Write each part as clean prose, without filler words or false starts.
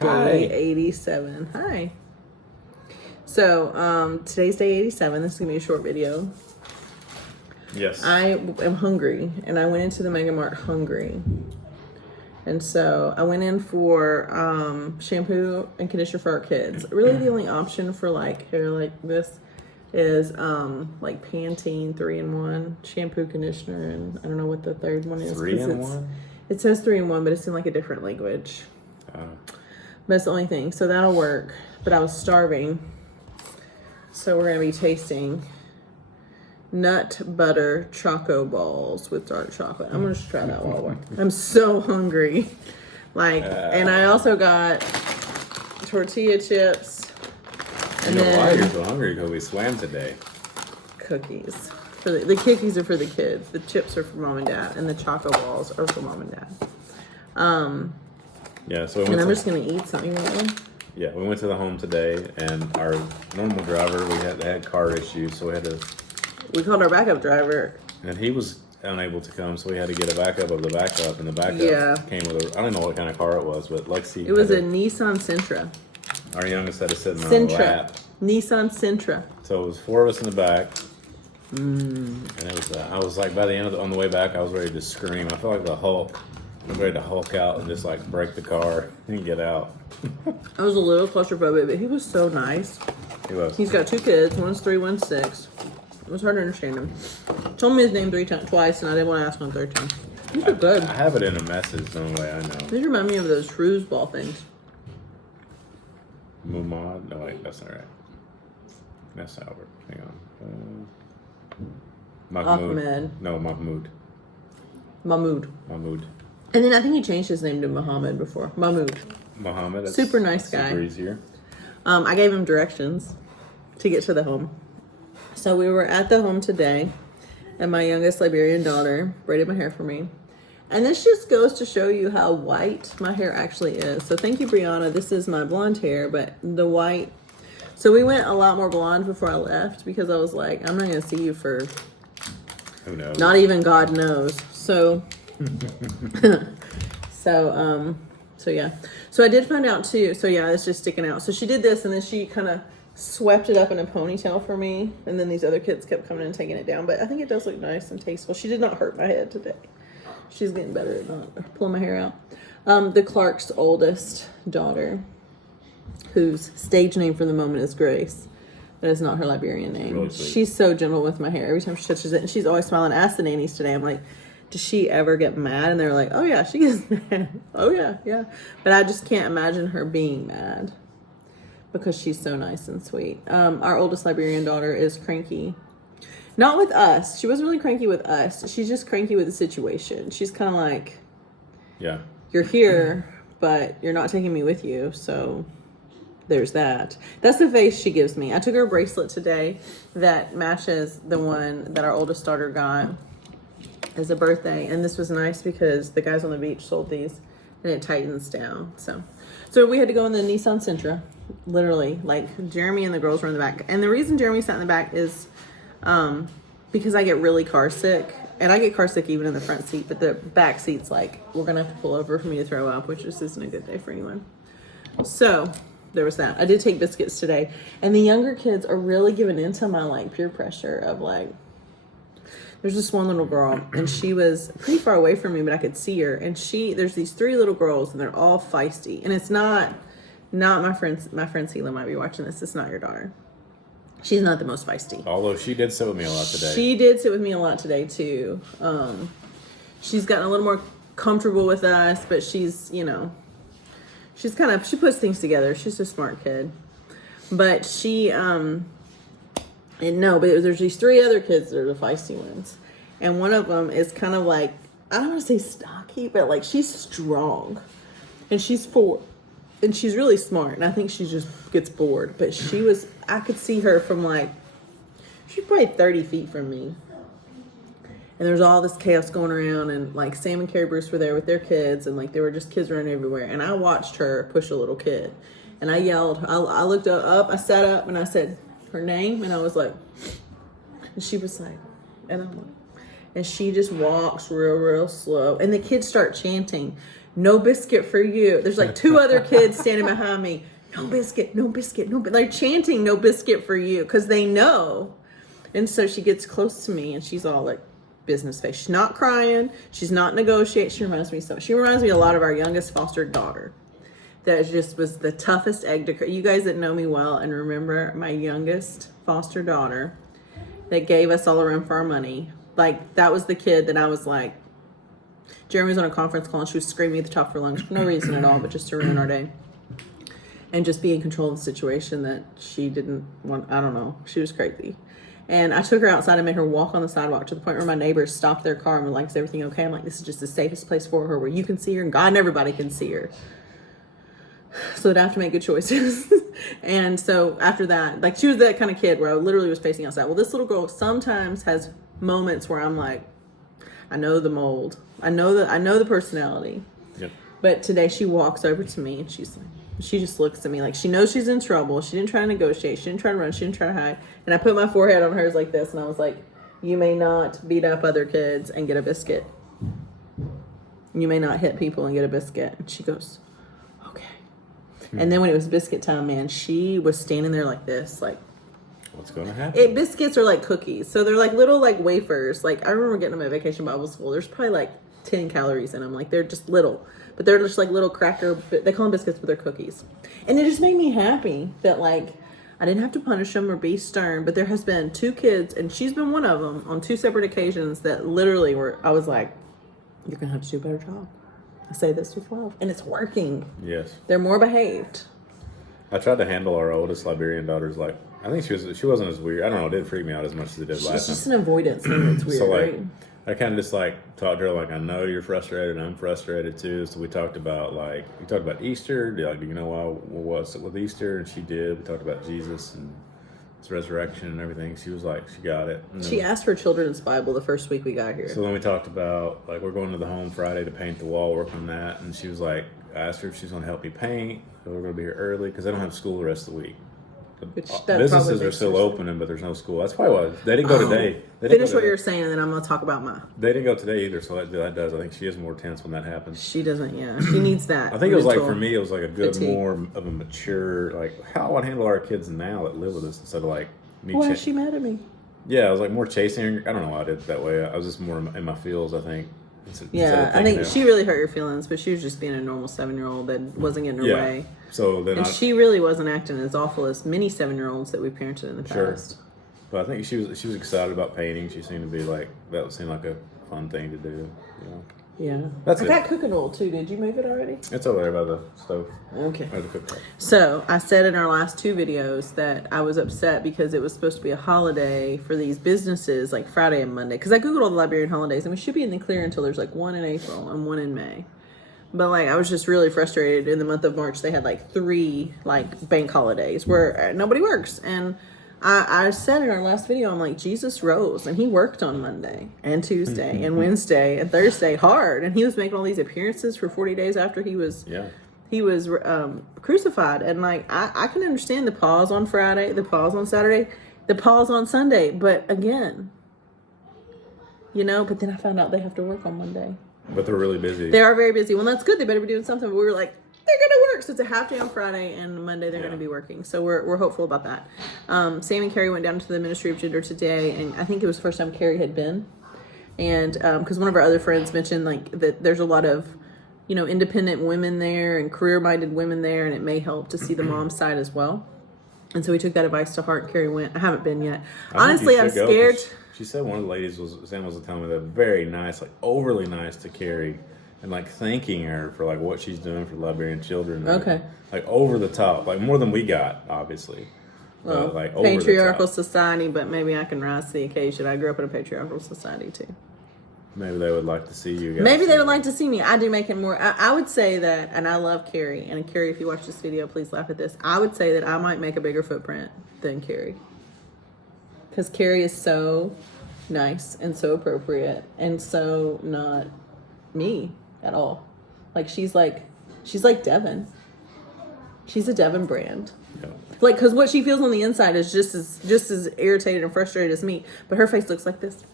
Day Hi. 87. Hi. So, today's day 87. This is going to be a short video. Yes. I am hungry, and I went into the Mega Mart hungry. And so I went in for shampoo and conditioner for our kids. Really, the only option for like hair like this is like Pantene 3-in-1 shampoo, conditioner, and I don't know what the third one is. 3-in-1? It says 3-in-1, but it's in like a different language. But it's the only thing. So that'll work. But I was starving. So we're going to be tasting nut butter choco balls with dark chocolate. I'm going to try that while we're... I'm so hungry. And I also got tortilla chips. And you know why you're so hungry? Because we swam today. Cookies. For the cookies are for the kids. The chips are for mom and dad. And the choco balls are for mom and dad. Yeah, so I'm just going to eat something right now. Yeah, we went to the home today, and our normal driver, they had car issues, so we called our backup driver. And he was unable to come, so we had to get a backup of the backup, and the backup came with I don't know what kind of car it was, but Lexi... It was a Nissan Sentra. Our youngest had to sit in our lap. Nissan Sentra. So it was 4 of us in the back. And it was, I was like, by the end on the way back, I was ready to scream. I felt like the Hulk. I was ready to Hulk out and just like break the car and get out. I was a little claustrophobic, but he was so nice. He was. He's got 2 kids. One's 3, one's 6. It was hard to understand him. Told me his name twice, and I didn't want to ask him a third time. These are good. I have it in a message, the only way I know. These remind me of those foosball things. Mumad? No, wait, that's not right. That's Albert. Hang on. Mahmoud. Ahmed. No, Mahmoud. Mahmoud. And then I think he changed his name to Muhammad before. Mahmoud. Muhammad. Super nice guy. Super easier. I gave him directions to get to the home. So we were at the home today, and my youngest Liberian daughter braided my hair for me. And this just goes to show you how white my hair actually is. So thank you, Brianna. This is my blonde hair, but the white. So we went a lot more blonde before I left because I was like, I'm not going to see you for... Who knows? Not even God knows. So... So yeah. So I did find out too. So yeah, it's just sticking out. So she did this, and then she kind of swept it up in a ponytail for me. And then these other kids kept coming and taking it down. But I think it does look nice and tasteful. She did not hurt my head today. She's getting better at not pulling my hair out. The Clark's oldest daughter, whose stage name for the moment is Grace. That is not her Liberian name. Really she's so gentle with my hair. Every time she touches it, and she's always smiling. I asked the nannies today, I'm like, does she ever get mad? And they're like, oh yeah, she gets mad. Oh yeah. But I just can't imagine her being mad because she's so nice and sweet. Our oldest Liberian daughter is cranky. Not with us. She wasn't really cranky with us. She's just cranky with the situation. She's kind of like, yeah, you're here, but you're not taking me with you. So there's that. That's the face she gives me. I took her a bracelet today that matches the one that our oldest daughter got as a birthday, and this was nice because the guys on the beach sold these, and it tightens down. So we had to go in the Nissan Sentra, literally. Like Jeremy and the girls were in the back, and the reason Jeremy sat in the back is because I get really car sick, and I get car sick even in the front seat, but the back seat's like we're gonna have to pull over for me to throw up, which just isn't a good day for anyone. So there was that. I did take biscuits today, and the younger kids are really giving into my like peer pressure of like. There's this one little girl, and she was pretty far away from me, but I could see her. And there's these 3 little girls, and they're all feisty. And it's not my friend Sela might be watching this. It's not your daughter. She's not the most feisty. Although she did sit with me a lot today. She did sit with me a lot today too. She's gotten a little more comfortable with us, but she's she puts things together. She's a smart kid, but but there's these 3 other kids that are the feisty ones. And one of them is kind of like, I don't want to say stocky, but like she's strong. And she's 4. And she's really smart. And I think she just gets bored. But I could see her from like, she's probably 30 feet from me. And there's all this chaos going around. And like Sam and Carrie Bruce were there with their kids. And like there were just kids running everywhere. And I watched her push a little kid. And I yelled, I looked up, I sat up, and I said her name, and I was like, and she was like, and I'm like, and she just walks real slow, and the kids start chanting, no biscuit for you. There's like 2 other kids standing behind me. No biscuit, no biscuit, no. They're chanting no biscuit for you because they know. And so she gets close to me and she's all like business face. She's not crying. She's not negotiating. She reminds me a lot of our youngest foster daughter. That just was the toughest egg to crack. You guys that know me well and remember my youngest foster daughter that gave us all a run for our money. Like, that was the kid that I was like, Jeremy was on a conference call and she was screaming at the top of her lungs for no reason at all, but just to ruin our day. And just be in control of the situation that she didn't want. I don't know. She was crazy. And I took her outside and made her walk on the sidewalk to the point where my neighbors stopped their car and were like, is everything okay? I'm like, this is just the safest place for her where you can see her and God and everybody can see her. So that I have to make good choices. And so after that, like, she was that kind of kid where I literally was facing outside. Well, this little girl sometimes has moments where I'm like, I know the mold. I know the personality. Yep. But today she walks over to me and she just looks at me like she knows she's in trouble. She didn't try to negotiate. She didn't try to run. She didn't try to hide. And I put my forehead on hers like this and I was like, you may not beat up other kids and get a biscuit. You may not hit people and get a biscuit. And she goes, okay. And then when it was biscuit time, man, she was standing there like this, like, what's going to happen? Biscuits are like cookies. So they're like little like wafers. Like, I remember getting them at Vacation Bible School. There's probably like 10 calories in them. Like, they're just little. But they're just like little cracker, they call them biscuits, but they're cookies. And it just made me happy that, like, I didn't have to punish them or be stern. But there has been 2 kids, and she's been one of them on 2 separate occasions that literally I was like, you're going to have to do a better job. I say this with love. And it's working. Yes. They're more behaved. I tried to handle our oldest Liberian daughter's, like, I think she wasn't as weird. I don't know. It didn't freak me out as much as it did last time. It's just an avoidance thing that's weird, So, like, right? I kind of just, like, talked to her, like, I know you're frustrated, and I'm frustrated, too. So we talked about, like, Easter. Like, do you know what's with Easter? And she did. We talked about Jesus and his resurrection and everything. She was like, she got it. And She asked for children's Bible the first week we got here. So then we talked about, like, we're going to the home Friday to paint the wall, work on that. And she was like, I asked her if she's going to help me paint. So we're going to be here early because they don't have school the rest of the week. Businesses are still opening, but there's no school. That's probably why they didn't go today. Finish what you're saying, and then I'm going to talk about mine. They didn't go today either, so that does. I think she is more tense when that happens. She doesn't, yeah. She needs that. I think it was like, for me, it was like a good, fatigue. more of a mature, like, how I want to handle our kids now that live with us instead of, like, me. Why is she mad at me? Yeah, I was like more chasing her. I don't know why I did it that way. I was just more in my feels, I think. Yeah, I think she really hurt your feelings, but she was just being a normal 7-year-old that wasn't getting her way. So then she really wasn't acting as awful as many 7-year-olds that we've parented in the past. Sure. But I think she was excited about painting. She seemed to be like, that seemed like a fun thing to do. You know? Yeah. That's I it. got cooking oil too. Did you move it already? It's over there by the stove. Okay. By the cooktop. So I said in our last 2 videos that I was upset because it was supposed to be a holiday for these businesses like Friday and Monday. Because I Googled all the Liberian holidays and we should be in the clear until there's like 1 in April and 1 in May. But like I was just really frustrated. In the month of March they had like 3 like bank holidays where nobody works. And I said in our last video, I'm like, Jesus rose and he worked on Monday and Tuesday and Wednesday and Thursday hard. And he was making all these appearances for 40 days after he was crucified. And like, I can understand the pause on Friday, the pause on Saturday, the pause on Sunday. But again, but then I found out they have to work on Monday. But they're really busy. They are very busy. Well, that's good. They better be doing something. But we were like, they're going to work. So it's a half day on Friday and Monday they're going to be working. So we're hopeful about that. Sam and Carrie went down to the Ministry of Gender today. And I think it was the first time Carrie had been. And because one of our other friends mentioned like that there's a lot of, independent women there and career-minded women there. And it may help to see the mom side as well. And so we took that advice to heart. Carrie went. I haven't been yet. Honestly, I'm scared. She said one of the ladies Sam was telling me that very nice, like overly nice to Carrie. And like thanking her for like what she's doing for Liberian children. Okay. Like over the top, like more than we got, obviously. Well, like over patriarchal the top. society, but maybe I can rise to the occasion. I grew up in a patriarchal society too. Maybe they would like to see you guys. Maybe they would like to see me. I do make it more. I would say that, and I love Carrie. And Carrie, if you watch this video, please laugh at this. I would say that I might make a bigger footprint than Carrie. Because Carrie is so nice and so appropriate and so not me at all. Like she's like Devin. She's a Devin brand. Yeah. Like, because what she feels on the inside is just as irritated and frustrated as me. But her face looks like this.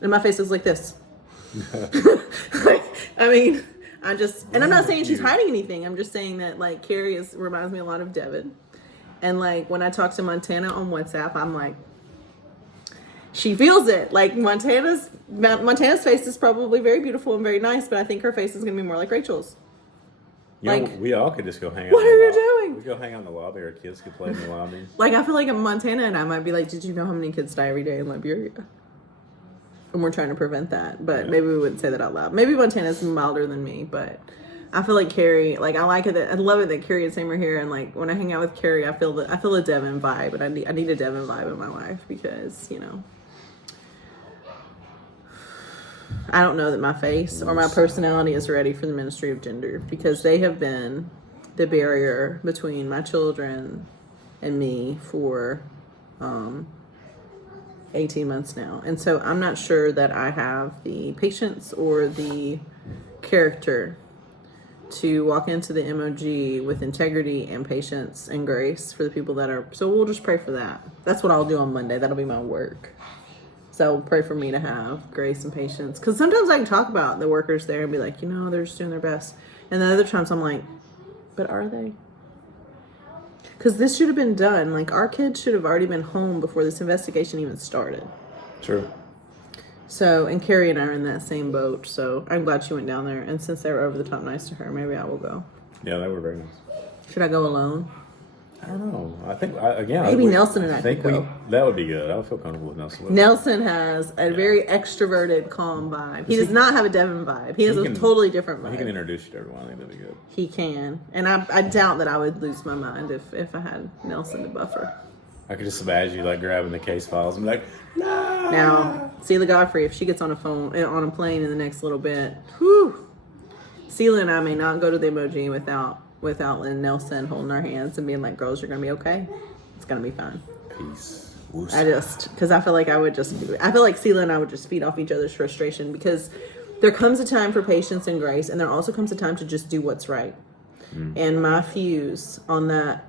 And my face looks like this. And I'm not saying she's hiding anything. I'm just saying that like Carrie reminds me a lot of Devin. And like when I talk to Montana on WhatsApp, I'm like, she feels it. Like Montana's face is probably very beautiful and very nice, but I think her face is going to be more like Rachel's. You know, we all could just go hang out. What are you doing? We go hang out in the lobby. Our kids could play in the lobby. Like, I feel like in Montana and I might be like, did you know how many kids die every day in Liberia? And we're trying to prevent that. But maybe we wouldn't say that out loud. Maybe Montana's milder than me, but I feel like Carrie, like, I love it that Carrie and Sam are here. And, like, when I hang out with Carrie, I feel the Devin vibe. And I need a Devin vibe in my life because, you know, I don't know that my face or my personality is ready for the ministry of gender because they have been the barrier between my children and me for 18 months now. And so I'm not sure that I have the patience or the character to walk into the MOG with integrity and patience and grace for the people that are. So we'll just pray for that. That's what I'll do on Monday. That'll be my work. So pray for me to have grace and patience. Because sometimes I can talk about the workers there and be like, you know, they're just doing their best. And then other times I'm like, but are they? Because this should have been done. Like, our kids should have already been home before this investigation even started. True. So, and Carrie and I are in that same boat. So I'm glad she went down there. And since they were over the top nice to her, maybe I will go. Yeah, they were very nice. Should I go alone? I don't know. I think, maybe Nelson and I could go. That would be good. I would feel comfortable with Nelson. Nelson has a very extroverted, calm vibe. He does not have a Devin vibe. He has a totally different vibe. He can introduce you to everyone. I think that'd be good. He can. And I doubt that I would lose my mind if I had Nelson to buffer. I could just imagine you like grabbing the case files and be like, no. Now, Celia Godfrey, if she gets on a plane in the next little bit, whew, Celia and I may not go to the emoji without Lynn Nelson holding our hands and being like, girls, you're going to be okay. It's going to be fine. Peace. Because I feel like Celia and I would just feed off each other's frustration because there comes a time for patience and grace, and there also comes a time to just do what's right. And my fuse on that,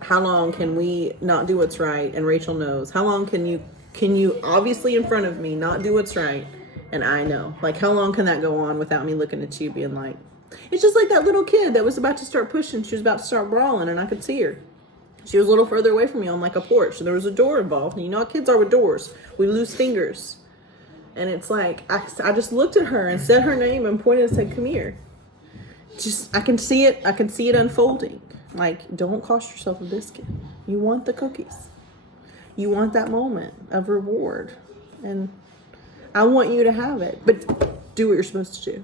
how long can we not do what's right? And Rachel knows. How long can you obviously in front of me not do what's right? And I know. Like, how long can that go on without me looking at you being like, it's just like that little kid that was about to start pushing. She was about to start brawling, and I could see her. She was a little further away from me on like a porch. So there was a door involved. And you know how kids are with doors. We lose fingers. And it's like, I just looked at her and said her name and pointed and said, come here. I can see it. I can see it unfolding. Like, don't cost yourself a biscuit. You want the cookies. You want that moment of reward. And I want you to have it. But do what you're supposed to do.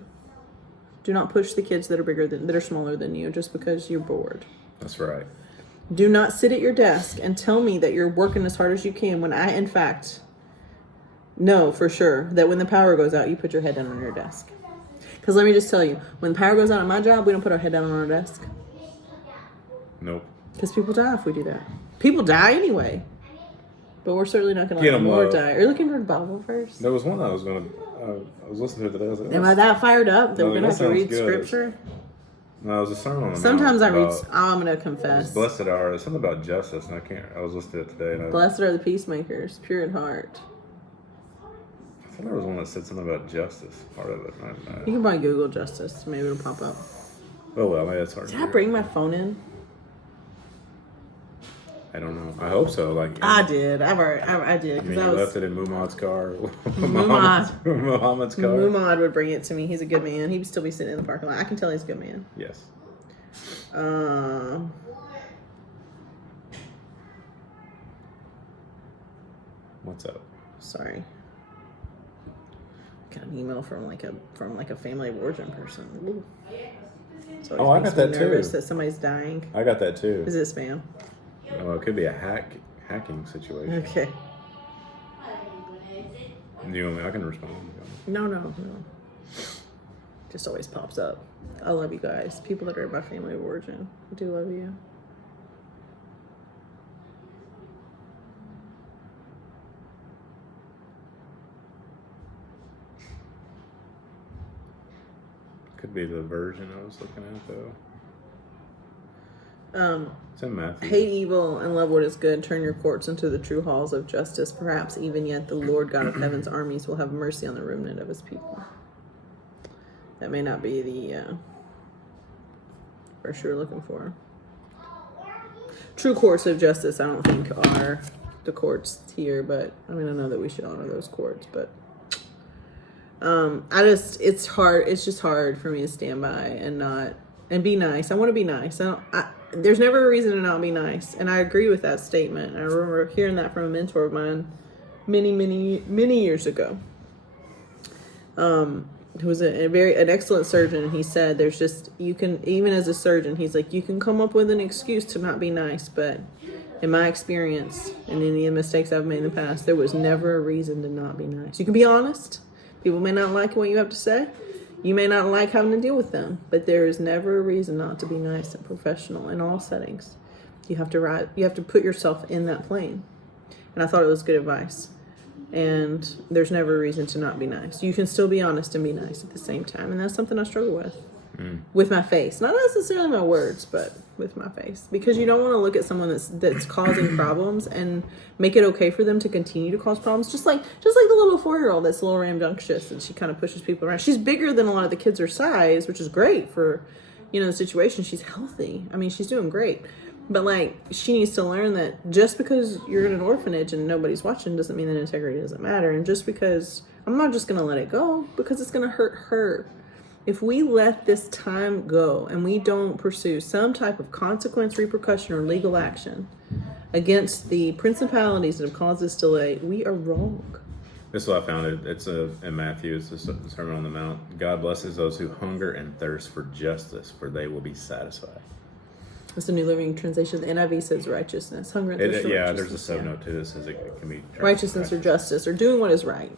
Do not push the kids that are smaller than you just because you're bored. That's right. Do not sit at your desk and tell me that you're working as hard as you can when I, in fact, know for sure that when the power goes out, you put your head down on your desk. Because let me just tell you, when the power goes out at my job, we don't put our head down on our desk. Nope. Because people die if we do that. People die anyway. But we're certainly not going to let more die. Are you looking for the Bible first? There was one I was going to... I was listening to it today. I was like, am I that fired up that we're going to have to read good. Scripture? No, it was a sermon on the Sometimes I read... about, I'm going to confess. Blessed are... Something about justice, and I was listening to it today. And Blessed are the peacemakers, pure in heart. I thought there was one that said something about justice, part of it. You can probably Google justice. Maybe it'll pop up. Oh, well, maybe that's hard. Did I bring my phone in? I don't know. I hope so. Like I did. I did. You mean you left it in Muhammad's car? Muhammad. Muhammad's car? Muhammad would bring it to me. He's a good man. He'd still be sitting in the parking lot. I can tell he's a good man. Yes. What's up? Sorry. Got an email from like a family of origin person. Ooh. So I got that too. Nervous that somebody's dying. I got that too. Is it spam? No, it could be a hacking situation. Okay. Do you want me? I can respond. No. Just always pops up. I love you guys. People that are my family of origin. I do love you. Could be the version I was looking at though. It's in Matthew. Hate evil and love what is good. Turn your courts into the true halls of justice. Perhaps even yet the Lord God of heaven's armies will have mercy on the remnant of his people. That may not be the pressure you're looking for. True courts of justice, I don't think, are the courts here, but I mean, I know that we should honor those courts, but it's hard. It's just hard for me to stand by and be nice. I want to be nice. There's never a reason to not be nice, and I agree with that statement. I remember hearing that from a mentor of mine many years ago. Who was an excellent surgeon, and he said there's just, you can, even as a surgeon, he's like, you can come up with an excuse to not be nice, but in my experience and any of the mistakes I've made in the past, there was never a reason to not be nice. You can be honest. People may not like what you have to say. You may not like having to deal with them, but there is never a reason not to be nice and professional in all settings. You have to put yourself in that plane. And I thought it was good advice. And there's never a reason to not be nice. You can still be honest and be nice at the same time. And that's something I struggle with. With my face. Not necessarily my words, but with my face. Because you don't want to look at someone that's causing problems and make it okay for them to continue to cause problems. Just like the little 4-year-old that's a little rambunctious and she kind of pushes people around. She's bigger than a lot of the kids her size, which is great for, the situation. She's healthy. I mean, she's doing great. But, she needs to learn that just because you're in an orphanage and nobody's watching doesn't mean that integrity doesn't matter. And just because, I'm not just going to let it go because it's going to hurt her. If we let this time go and we don't pursue some type of consequence, repercussion, or legal action against the principalities that have caused this delay, we are wrong. This is what I found. It's in Matthew. It's the Sermon on the Mount. God blesses those who hunger and thirst for justice, for they will be satisfied. It's the New Living Translation. The NIV says righteousness. Hunger and thirst for righteousness. There's a subnote too that says it can be righteousness or justice or doing what is right.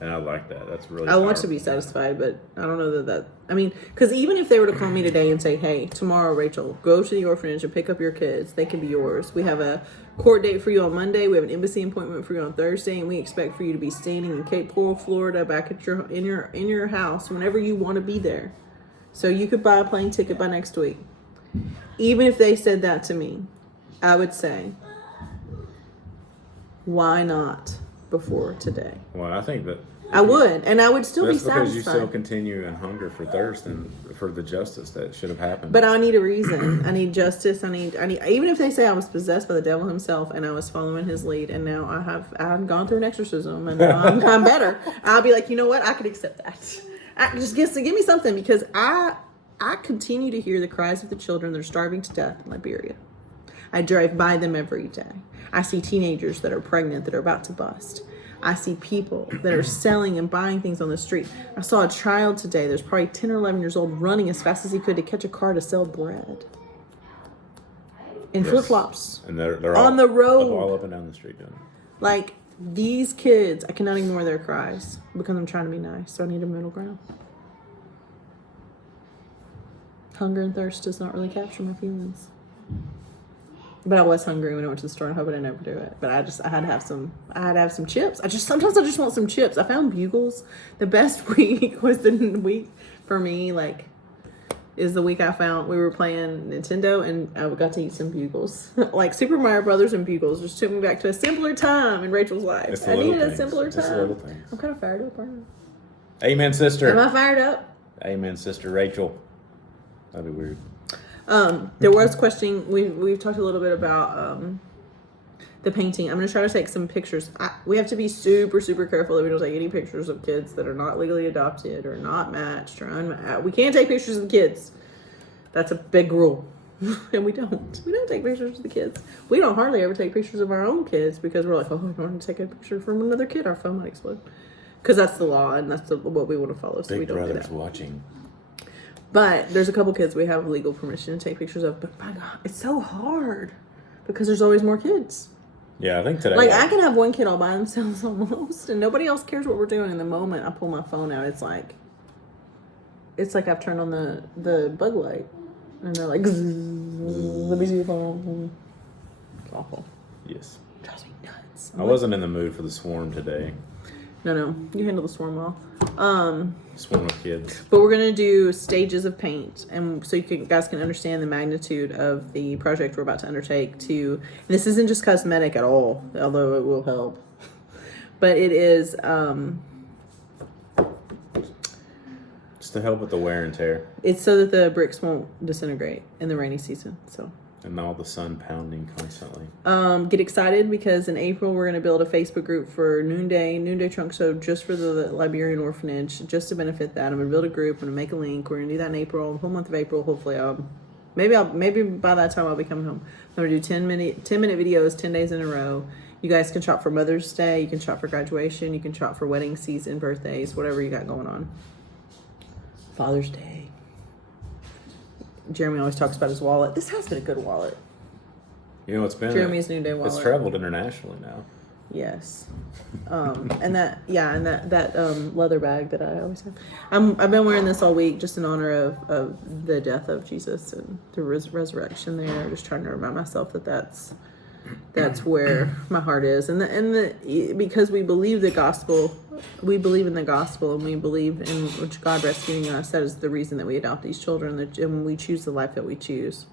And I like that. That's really I want to be satisfied, but I don't know that I mean, because even if they were to call me today and say, hey, tomorrow, Rachel, go to the orphanage and pick up your kids, they can be yours. We have a court date for you on Monday. We have an embassy appointment for you on Thursday, and we expect for you to be standing in Cape Coral, Florida, back at in your house whenever you want to be there. So you could buy a plane ticket by next week. Even if they said that to me, I would say, why not before today? Well, I think that I would, and I would still be satisfied. That's because you still continue in hunger for thirst and for the justice that should have happened. But I need a reason. I need justice. I need. Even if they say I was possessed by the devil himself and I was following his lead, and now I've gone through an exorcism and now I'm better. I'll be like, you know what? I could accept that. Just give me something, because I continue to hear the cries of the children that are starving to death in Liberia. I drive by them every day. I see teenagers that are pregnant that are about to bust. I see people that are selling and buying things on the street. I saw a child today, there's probably 10 or 11 years old, running as fast as he could to catch a car to sell bread. In flip-flops. And they're on the road. All up and down the street doing it. Like, these kids, I cannot ignore their cries because I'm trying to be nice, so I need a middle ground. Hunger and thirst does not really capture my feelings. But I was hungry when I went to the store and hoping I'd never do it. But I had to have some chips. Sometimes I just want some chips. I found Bugles. The best week was the week for me, is the week I found we were playing Nintendo and I got to eat some Bugles. Like Super Mario Brothers and Bugles just took me back to a simpler time in Rachel's life. I needed a simpler time. I'm kind of fired up right now. Amen, sister. Am I fired up? Amen, sister Rachel. That'd be weird. There was questioning. We've talked a little bit about the painting. I'm going to try to take some pictures. We have to be super, super careful that we don't take any pictures of kids that are not legally adopted or not matched or unmatched. We can't take pictures of the kids. That's a big rule. And we don't take pictures of the kids. We don't hardly ever take pictures of our own kids because we're like, oh, I don't want to take a picture from another kid. Our phone might explode. Because that's the law and that's what we want to follow. So Big we don't do Brother's that. watching. But there's a couple kids we have legal permission to take pictures of. But my God, it's so hard because there's always more kids. Yeah, I think today. I can have one kid all by themselves almost, and nobody else cares what we're doing. In the moment I pull my phone out, it's like I've turned on the bug light, and they're like, "Let me see your phone." It's awful. Yes. It drives me nuts. I wasn't in the mood for the swarm today. No, you handle the swarm well. Swarm of kids. But we're gonna do stages of paint, and so guys can understand the magnitude of the project we're about to undertake. This isn't just cosmetic at all, although it will help. But it is Just to help with the wear and tear It's so that the bricks won't disintegrate in the rainy season. So and all the sun pounding constantly. get excited because in April we're going to build a Facebook group for Noonday Trunk Show just for the Liberian orphanage, just to benefit that. I'm going to build a group. I'm going to make a link. We're going to do that in April, the whole month of April. Hopefully, maybe by that time I'll be coming home. I'm going to do 10-minute videos 10 days in a row. You guys can shop for Mother's Day. You can shop for graduation. You can shop for wedding season, birthdays, whatever you got going on. Father's Day. Jeremy always talks about his wallet. This has been a good wallet. You know, it's been Jeremy's Noonday wallet. It's traveled internationally now. Yes. And that leather bag that I always have. I've been wearing this all week just in honor of the death of Jesus and the resurrection there. Just trying to remind myself that that's where my heart is. And because we believe the gospel, we believe in the gospel, and we believe in which God rescuing us. That is the reason that we adopt these children, and we choose the life that we choose,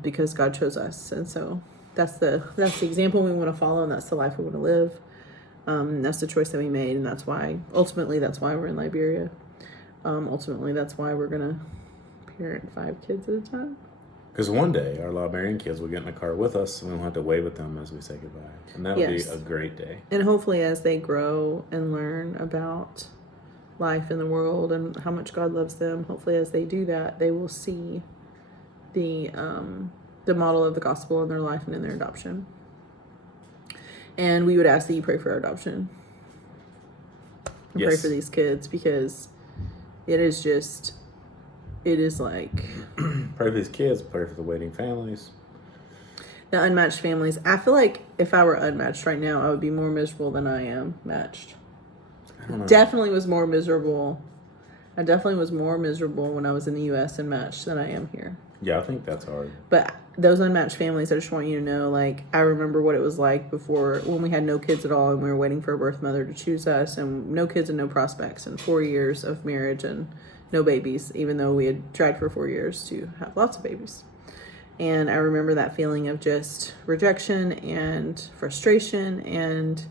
because God chose us. And so that's the example we want to follow, and that's the life we want to live. That's the choice that we made, and ultimately that's why we're in Liberia. Ultimately that's why we're gonna parent 5 kids at a time. Because one day our Liberian kids will get in the car with us, and we won't have to wave at them as we say goodbye, and that would be a great day. And hopefully, as they grow and learn about life in the world and how much God loves them, hopefully, as they do that, they will see the model of the gospel in their life and in their adoption. And we would ask that you pray for our adoption. And pray for these kids, because it is like pray for these kids, pray for the waiting families, the unmatched families. I feel like if I were unmatched right now, I would be more miserable than I am matched. I don't know. Definitely was more miserable. I definitely was more miserable when I was in the U.S. and matched than I am here. Yeah, I think that's hard. But those unmatched families, I just want you to know, like, I remember what it was like before, when we had no kids at all and we were waiting for a birth mother to choose us, and no kids and no prospects, and 4 years of marriage and no babies, even though we had tried for 4 years to have lots of babies. And I remember that feeling of just rejection and frustration and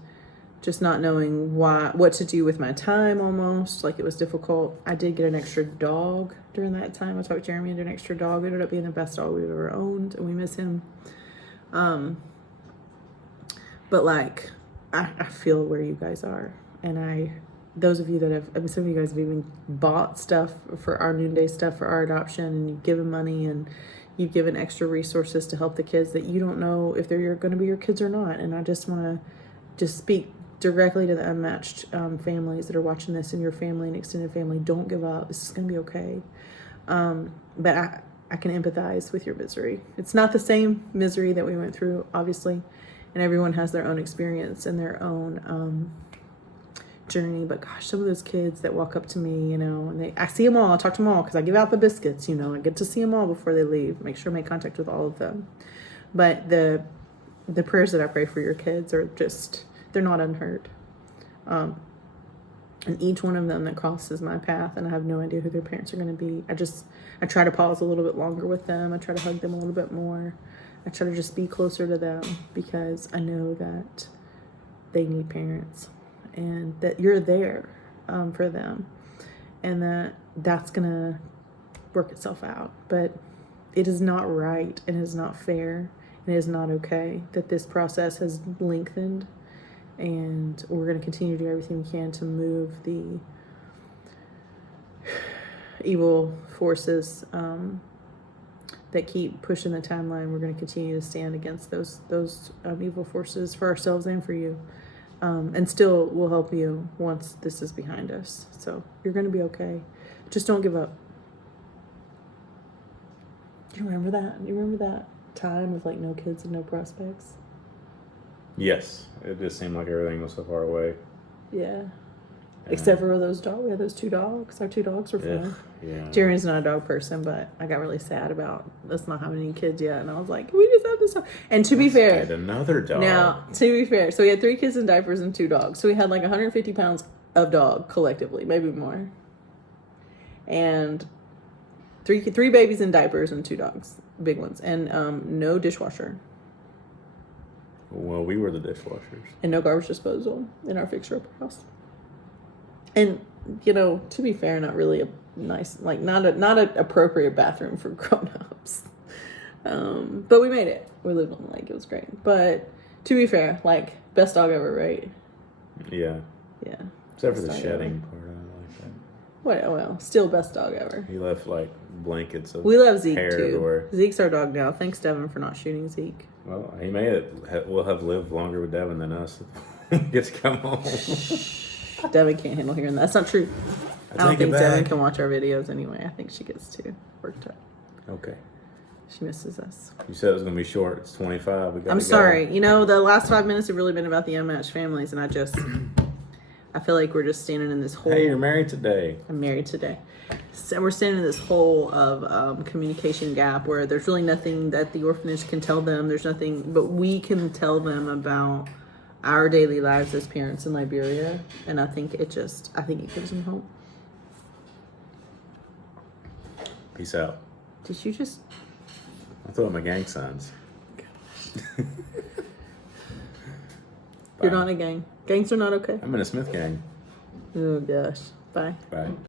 just not knowing what to do with my time, almost like it was difficult. I did get an extra dog during that time. I talked Jeremy into an extra dog. It ended up being the best dog we've ever owned, and we miss him. But like, I feel where you guys are, and those of you that some of you guys have even bought stuff for our Noonday stuff for our adoption, and you've given money and you've given extra resources to help the kids that you don't know if they're going to be your kids or not. And I just want to speak directly to the unmatched families that are watching this, and your family and extended family. Don't give up. This is going to be okay. But I can empathize with your misery. It's not the same misery that we went through, obviously, and everyone has their own experience and their own journey. But gosh, some of those kids that walk up to me, and I see them all. I talk to them all because I give out the biscuits. I get to see them all before they leave. Make sure I make contact with all of them. But the prayers that I pray for your kids are just, they're not unheard. And each one of them that crosses my path, and I have no idea who their parents are going to be, I try to pause a little bit longer with them. I try to hug them a little bit more. I try to just be closer to them, because I know that they need parents, and that you're there for them, and that's going to work itself out. But it is not right, and it is not fair, and it is not okay that this process has lengthened. And we're going to continue to do everything we can to move the evil forces that keep pushing the timeline. We're going to continue to stand against those evil forces for ourselves and for you. And still, we'll help you once this is behind us. So you're going to be okay. Just don't give up. Do you remember that? You remember that time with like no kids and no prospects? Yes, it just seemed like everything was so far away. Yeah. Except for those dogs. We had those 2 dogs. Our 2 dogs were fun. Yeah. Jeremy's not a dog person, but I got really sad about us not having any kids yet. And I was like, we just have this dog. And to be fair. Get another dog. Now, to be fair. So we had 3 kids in diapers and 2 dogs. So we had like 150 pounds of dog collectively, maybe more. And three babies in diapers and 2 dogs, big ones. And no dishwasher. Well, we were the dishwashers. And no garbage disposal in our fixer-upper house. And, to be fair, not really a nice, like, not an appropriate bathroom for grown-ups. But we made it. We lived on the lake. It was great. But to be fair, like, best dog ever, right? Yeah. Yeah. Except for the Best dog shedding ever. part. I don't like that. Well, still best dog ever. He left like blankets of We love Zeke hair too. everywhere. Zeke's our dog now. Thanks, Devin, for not shooting Zeke. Well, he will have lived longer with Devin than us. Get to come home. Devin can't handle hearing that. That's not true. I don't take it think Devin back. can watch our videos anyway. I think she gets too worked up. Okay. She misses us. You said it was going to be short. It's 25. We got I'm to go. sorry. The last 5 minutes have really been about the unmatched families, and I feel like we're just standing in this whole. Hey, you're married today. I'm married today. So we're standing in this hole of communication gap where there's really nothing that the orphanage can tell them. There's nothing, but we can tell them about our daily lives as parents in Liberia, and I think it gives them hope. Peace out. Did you just? I'll throw up my gang signs. You're not in a gang. Gangs are not okay. I'm in a Smith gang. Oh gosh. Bye. Bye.